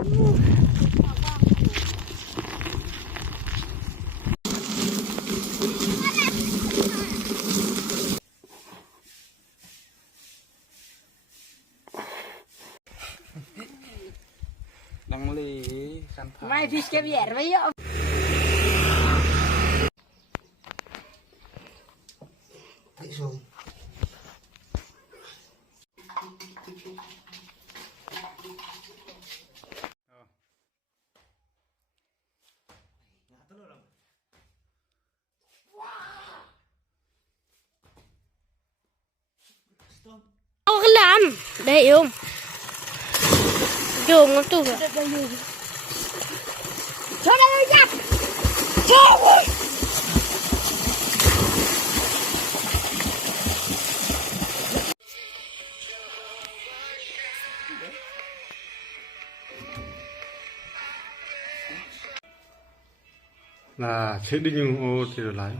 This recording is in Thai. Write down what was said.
ดังลีกันพาไม่พิชเก็บแย่ไม่ยอมไปชมเอาขลามได้โยมมันตุกอะชนอะไรยักษ์ชนlà chết đi nhưng ô thì được lái